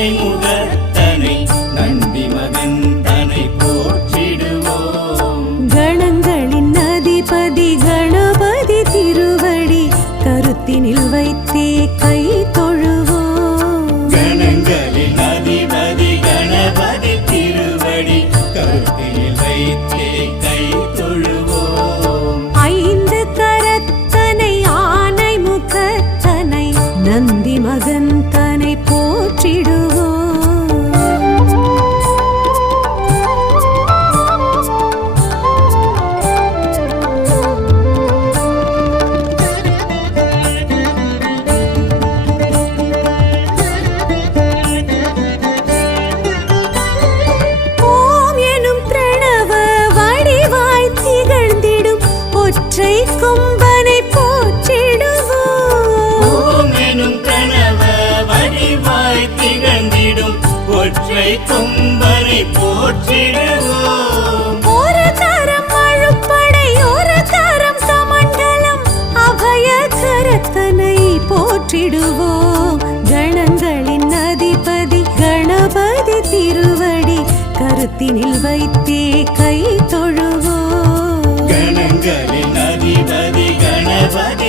ஆனை முகத்தனை நந்தி மகன் தனை போற்றிடுவோம். கணங்களின் அதிபதி கணபதி திருவடி கருத்தினில் வைத்தே கை தொழுவோம். கணங்களின் அதிபதி கணபதி திருவடி கருத்தினில் வைத்தே கை தொழுவோம். ஐந்து கரத்தனை ஆனை முகத்தனை நந்தி மகன் தனை போற்றிடுவோம். ஒற்றை கொம்பனை போற்றிடுவோம். ஓம் எனும் பிரணவ வடிவாய் திகழ்ந்திடும் ஒற்றை கொம்பனை போற்றிடுவோம். ஒரு கரம் அழுப்படை ஒரு கரம் சமண்டலம் அபய கரத்தனை போற்றிடுவோம். கணங்களின் அதிபதி கணபதி திருவடி கருத்தினில் வைத்தே கை தொழுவோம். கணங்களின் அதிபதி கணபதி